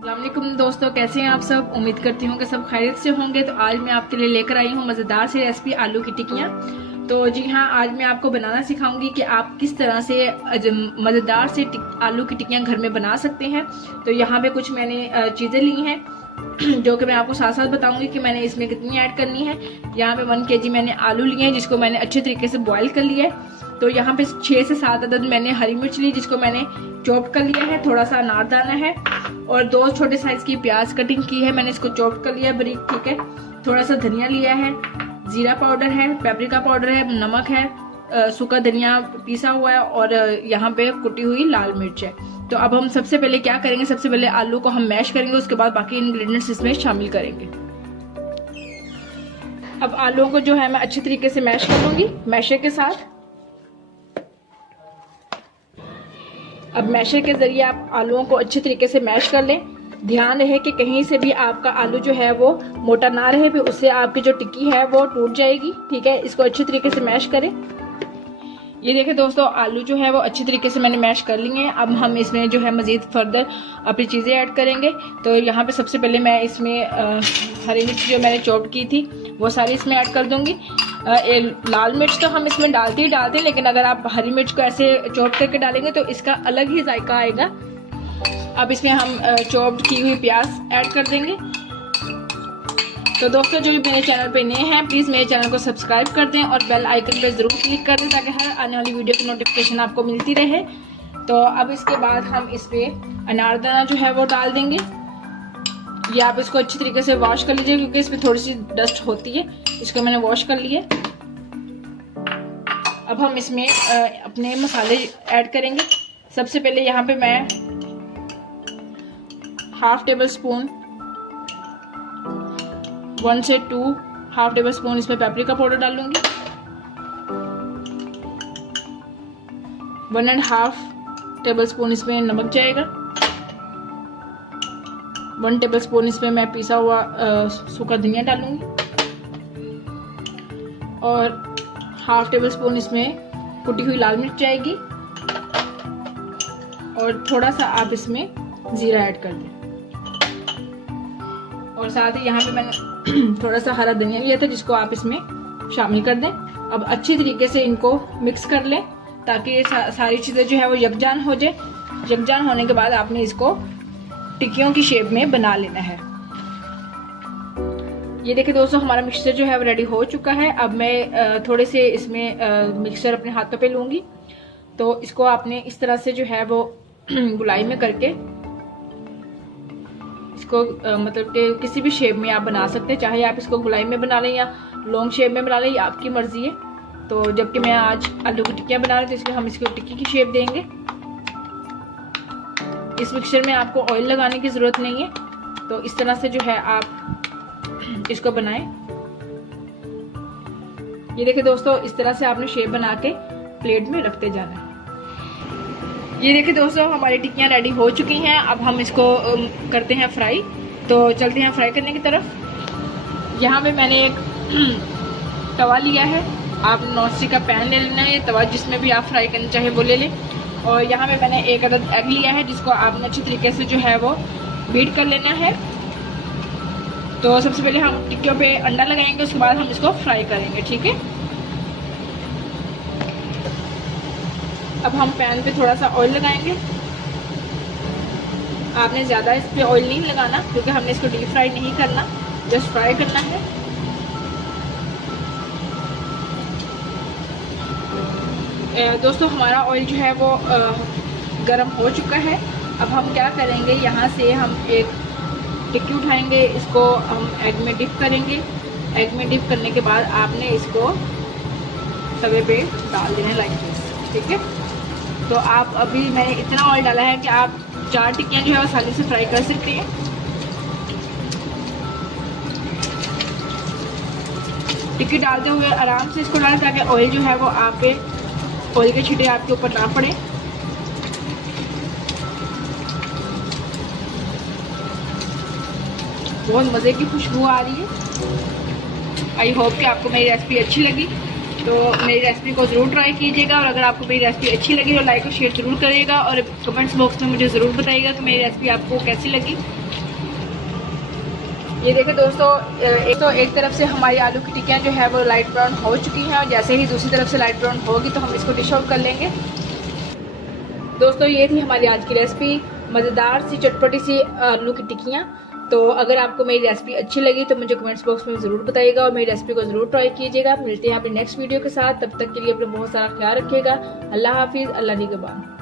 अस्सलामुअलैकुम दोस्तों, कैसे हैं आप सब। उम्मीद करती हूँ कि सब खैरियत से होंगे। तो आज मैं आपके लिए लेकर आई हूँ मज़ेदार सी रेसिपी आलू की टिक्कियाँ। तो जी हाँ, आज मैं आपको बनाना सिखाऊंगी कि आप किस तरह से मज़ेदार से आलू की टिक्कियाँ घर में बना सकते हैं। तो यहाँ पे कुछ मैंने चीज़ें ली हैं जो कि मैं आपको साथ साथ बताऊंगी कि मैंने इसमें कितनी ऐड करनी है। यहाँ पे 1 kg मैंने आलू लिए हैं जिसको मैंने अच्छे तरीके से बॉईल कर लिया है। तो यहाँ पे 6 से 7 अदद मैंने हरी मिर्च ली जिसको मैंने चॉप कर लिया है। थोड़ा सा अनारदाना है और 2 छोटे साइज की प्याज कटिंग की है, मैंने इसको चॉप कर लिया बारीक, ठीक है। थोड़ा सा धनिया लिया है, जीरा पाउडर है, पेपरिका पाउडर है, नमक है, सूखा धनिया पीसा हुआ है और यहाँ पे कुटी हुई लाल मिर्च है। तो अब हम सबसे पहले क्या करेंगे, सबसे पहले आलू को हम मैश करेंगे, उसके बाद बाकी इंग्रेडिएंट्स इसमें शामिल करेंगे। अब आलूओं को जो है मैं अच्छे तरीके से मैश कर लूंगी मैशर के साथ। अब मैशर के जरिए आप आलूओं को अच्छे तरीके से मैश कर लें। ध्यान रहे कि कहीं से भी आपका आलू जो है वो मोटा ना रहे, फिर उससे आपकी जो टिक्की है वो टूट जाएगी, ठीक है। इसको अच्छे तरीके से मैश करें। ये देखिए दोस्तों, आलू जो है वो अच्छी तरीके से मैंने मैश कर लिए हैं। अब हम इसमें जो है मज़ीद फर्दर अपनी चीज़ें ऐड करेंगे। तो यहाँ पे सबसे पहले मैं इसमें हरी मिर्च जो मैंने चॉप की थी वो सारी इसमें ऐड कर दूंगी। लाल मिर्च तो हम इसमें डालते ही डालते हैं, लेकिन अगर आप हरी मिर्च को ऐसे चॉप करके डालेंगे तो इसका अलग ही जायका आएगा। अब इसमें हम चॉप्ड की हुई प्याज ऐड कर देंगे। तो दोस्तों, जो भी मेरे चैनल पे नए हैं प्लीज़ मेरे चैनल को सब्सक्राइब कर दें और बेल आइकन पे ज़रूर क्लिक कर दें ताकि हर आने वाली वीडियो की नोटिफिकेशन आपको मिलती रहे। तो अब इसके बाद हम इस पे अनारदाना जो है वो डाल देंगे। ये आप इसको अच्छी तरीके से वॉश कर लीजिए क्योंकि इसमें थोड़ी सी डस्ट होती है। इसको मैंने वॉश कर लिया। अब हम इसमें अपने मसाले ऐड करेंगे। सबसे पहले यहाँ पे मैं 1/2 टेबल स्पून 1 से 2 टेबल स्पून इसमें पेपरिका पाउडर डालूंगी। 1.5 टेबल स्पून इसमें नमक जाएगा। 1 टेबल स्पून इसमें मैं पीसा हुआ सूखा धनिया डालूंगी और 1/2 टेबल स्पून इसमें कुटी हुई लाल मिर्च जाएगी और थोड़ा सा आप इसमें जीरा ऐड कर दें। और साथ ही यहाँ पे मैंने थोड़ा सा हरा धनिया लिया था जिसको आप इसमें शामिल कर दें। अब अच्छी तरीके से इनको मिक्स कर लें ताकि ये सारी चीज़ें जो है वो यकजान हो जाए। यकजान होने के बाद आपने इसको टिक्कियों की शेप में बना लेना है। ये देखिए दोस्तों, हमारा मिक्सचर जो है वो रेडी हो चुका है। अब मैं थोड़े से इसमें मिक्सचर अपने हाथों पे लूँगी। तो इसको आपने इस तरह से जो है वो गुलाई में करके इसको मतलब कि किसी भी शेप में आप बना सकते हैं, चाहे आप इसको गुलाई में बना लें या लॉन्ग शेप में बना लें, ये आपकी मर्जी है। तो जबकि मैं आज आलू की टिक्कियाँ बना रही हूँ तो इसलिए हम इसको टिक्की की शेप देंगे। इस मिक्सचर में आपको ऑयल लगाने की ज़रूरत नहीं है। तो इस तरह से जो है आप इसको बनाएं। ये देखिए दोस्तों, इस तरह से आपने शेप बना के प्लेट में रखते जाना है। ये देखिए दोस्तों, हमारी टिक्कियाँ रेडी हो चुकी हैं। अब हम इसको करते हैं फ्राई। तो चलते हैं फ्राई करने की तरफ। यहाँ पे मैंने एक तवा लिया है। आप नॉनस्टिक का पैन ले लेना है, तवा जिसमें भी आप फ्राई करना चाहे वो ले लें। और यहाँ पे मैंने एक अदद एग लिया है जिसको आपने अच्छी तरीके से जो है वो बीट कर लेना है। तो सबसे पहले हम टिक्कियों पे अंडा लगाएंगे, उसके बाद हम इसको फ्राई करेंगे, ठीक है। अब हम पैन पे थोड़ा सा ऑयल लगाएंगे। आपने ज़्यादा इस पे ऑयल नहीं लगाना क्योंकि हमने इसको डीप फ्राई नहीं करना, जस्ट फ्राई करना है। दोस्तों, हमारा ऑयल जो है वो गर्म हो चुका है। अब हम क्या करेंगे, यहाँ से हम एक टिक्की उठाएंगे, इसको हम एग में डिप करेंगे। एग में डिप करने के बाद आपने इसको तवे पे डाल देना है लाइक दिस, ठीक है। तो आप अभी मैंने इतना ऑयल डाला है कि आप 4 टिक्कियाँ जो है आसानी से फ्राई कर सकते हैं। टिक्की डालते हुए आराम से इसको डालें ताकि ऑयल जो है वो आपके ऑयल के छींटे आपके ऊपर ना पड़े। बहुत मज़े की खुशबू आ रही है। आई होप कि आपको मेरी रेसिपी अच्छी लगी। तो मेरी रेसिपी को ज़रूर ट्राई कीजिएगा और अगर आपको मेरी रेसिपी अच्छी लगी तो लाइक और शेयर ज़रूर करिएगा और कमेंट्स बॉक्स में मुझे ज़रूर बताइएगा कि मेरी रेसिपी आपको कैसी लगी। ये देखें दोस्तों, एक तरफ से हमारी आलू की टिक्कियाँ जो है वो लाइट ब्राउन हो चुकी हैं और जैसे ही दूसरी तरफ से लाइट ब्राउन होगी तो हम इसको डिश आउट कर लेंगे। दोस्तों ये थी हमारी आज की रेसिपी, मज़ेदार सी चटपटी सी आलू की टिक्कियाँ। तो अगर आपको मेरी रेसिपी अच्छी लगी तो मुझे कमेंट्स बॉक्स में ज़रूर बताइएगा और मेरी रेसिपी को ज़रूर ट्राई कीजिएगा। मिलते हैं अपनी नेक्स्ट वीडियो के साथ, तब तक के लिए अपना बहुत सारा ख्याल रखिएगा। अल्लाह हाफिज़, अल्लाह निगहबान।